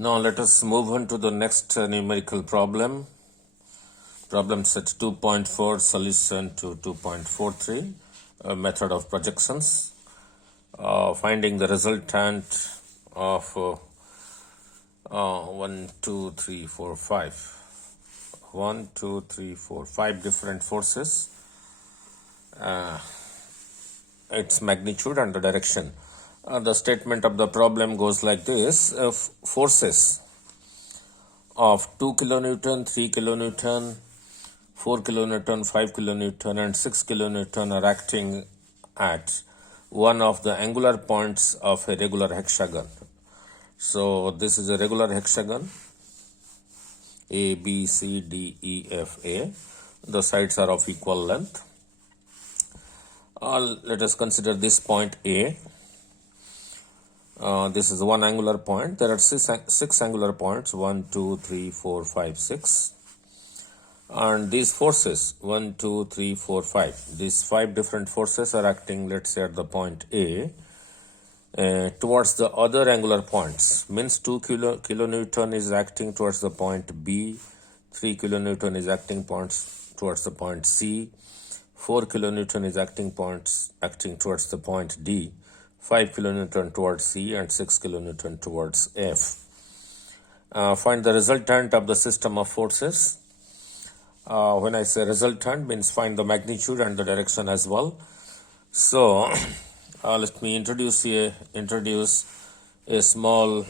Now let us move on to the next numerical problem. Problem set 2.4, solution to 2.43, method of projections. Finding the resultant of 1, 2, 3, 4, 5. 1, 2, 3, 4, 5 different forces, its magnitude and the direction. The statement of the problem goes like this. Forces of 2 kilonewton, 3 kilonewton, 4 kilonewton, 5 kilonewton and 6 kilonewton are acting at one of the angular points of a regular hexagon. So this is a regular hexagon, A, B, C, D, E, F, A. The sides are of equal length. Let us consider this point A. This is one angular point. There are six angular points, 1, 2, 3, 4, 5, 6. And these forces, 1, 2, 3, 4, 5, these 5 different forces are acting, let's say, at the point A towards the other angular points. Means 2 kilonewton is acting towards the point B, 3 kilonewton is acting towards the point C, 4 kilonewton is acting towards the point D, 5 kilonewton towards C and 6 kilonewton towards F. Find the resultant of the system of forces. When I say resultant, means find the magnitude and the direction as well. So let me introduce a small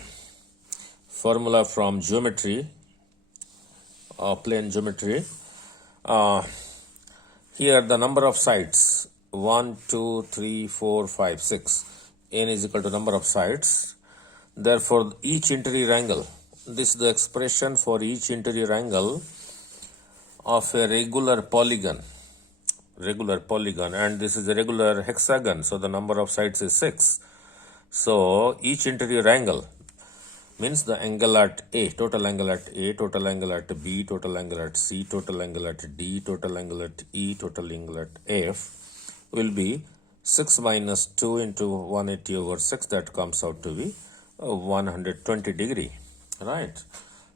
formula from geometry, plane geometry. Here the number of sides, 1, 2, 3, 4, 5, 6. N is equal to number of sides. Therefore, each interior angle, this is the expression for each interior angle of a regular polygon, and this is a regular hexagon, so the number of sides is 6. So each interior angle means the angle at A, total angle at A, total angle at B, total angle at C, total angle at D, total angle at E, total angle at F will be 6 minus 2 into 180 over 6. That comes out to be 120 degree, right?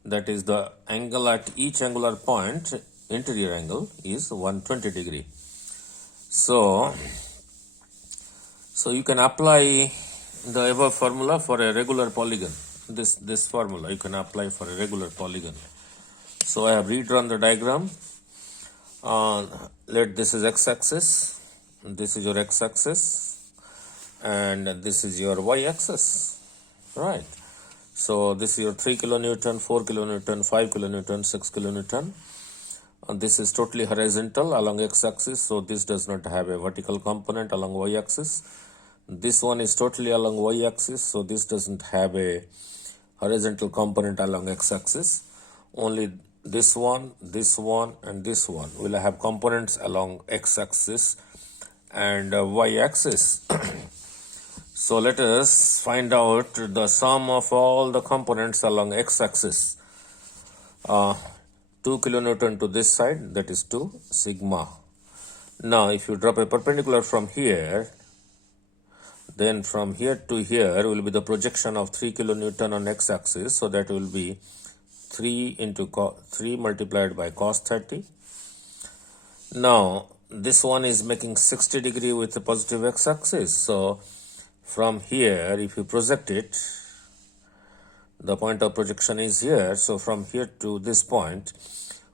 That is the angle at each angular point, interior angle is 120 degree. So you can apply the above formula for a regular polygon. This formula you can apply for a regular polygon. So I have redrawn the diagram. This is x-axis, this is your x-axis, and this is your y-axis, right? So this is your 3 kilonewton, 4 kilonewton, 5 kilonewton, 6 kilonewton. This is totally horizontal along x-axis, so this does not have a vertical component along y-axis. This one is totally along y-axis, so this doesn't have a horizontal component along x-axis. Only this one, and this one will have components along x-axis and y-axis. So let us find out the sum of all the components along x-axis. 2 kilonewton to this side, that is 2 sigma. Now if you drop a perpendicular from here, then from here to here will be the projection of 3 kilonewton on x-axis, so that will be 3 multiplied by cos 30. Now this one is making 60 degree with the positive x-axis, so from here if you project it, the point of projection is here, so from here to this point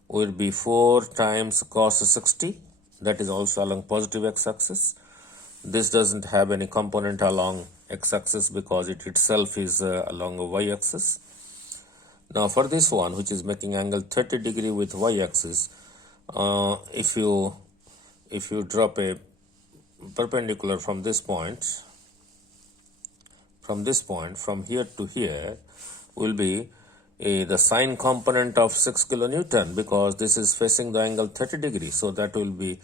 will be 4 times cos 60, that is also along positive x-axis. This doesn't have any component along x-axis because it itself is along a y-axis. Now for this one, which is making angle 30 degree with y-axis, if you drop a perpendicular from this point, from here to here will be the sine component of 6 kilonewton, because this is facing the angle 30 degree, so that will be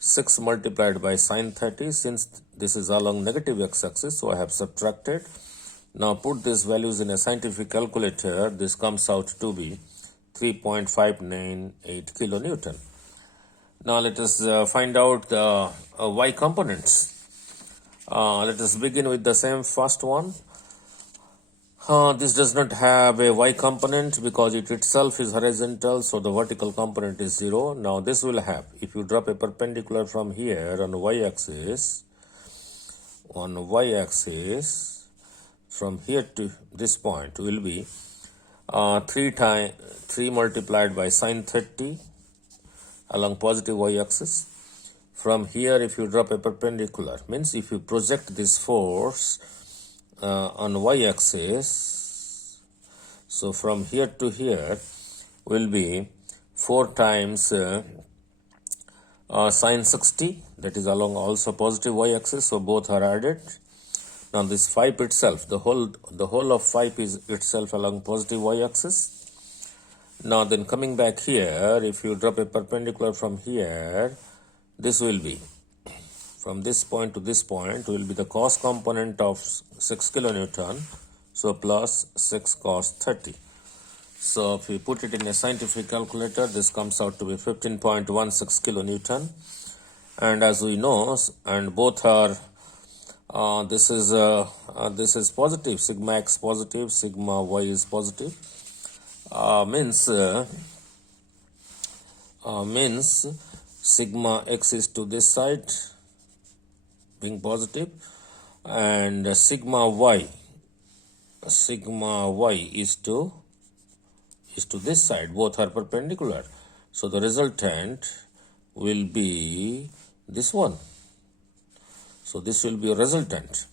6 multiplied by sine 30. Since this is along negative x-axis, so I have subtracted. Now put these values in a scientific calculator. This comes out to be 3.598 kilonewton. Now let us find out the y components. Let us begin with the same first one. This does not have a y component because it itself is horizontal, so the vertical component is 0. Now this will have, if you drop a perpendicular from here on y-axis, from here to this point will be 3 multiplied by sine 30 along positive y-axis. From here, if you drop a perpendicular, means if you project this force on y-axis, so from here to here will be 4 times sine 60, that is along also positive y-axis, so both are added. Now this 5 itself, the whole of 5 is itself along positive y-axis. Now then coming back here, if you drop a perpendicular from here, this will be, from this point to this point, will be the cos component of 6 kilonewton, so plus 6 cos 30. So if we put it in a scientific calculator, this comes out to be 15.16 kilonewton. And as we know, and both are, this is positive, sigma x positive, sigma y is positive, means sigma x is to this side being positive, and sigma y is to this side, both are perpendicular, so the resultant will be this one. So this will be a resultant,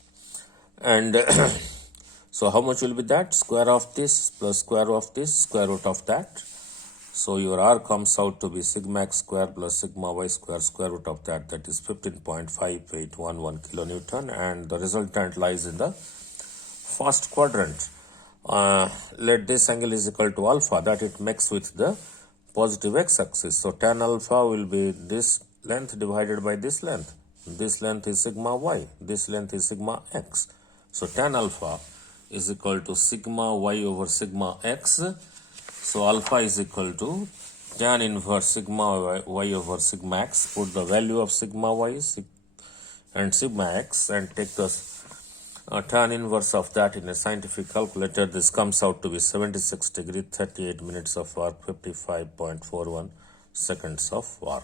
and so how much will be that? Square of this plus square of this, square root of that. So your R comes out to be sigma x square plus sigma y square, square root of that, that is 15.5811 kilonewton, and the resultant lies in the first quadrant. Let this angle is equal to alpha, that it makes with the positive x-axis. So tan alpha will be this length divided by this length. This length is sigma y, this length is sigma x. So tan alpha is equal to sigma y over sigma x. So alpha is equal to tan inverse sigma y over sigma x. Put the value of sigma y and sigma x and take the tan inverse of that in a scientific calculator. This comes out to be 76 degrees, 38 minutes of work, 55.41 seconds of work.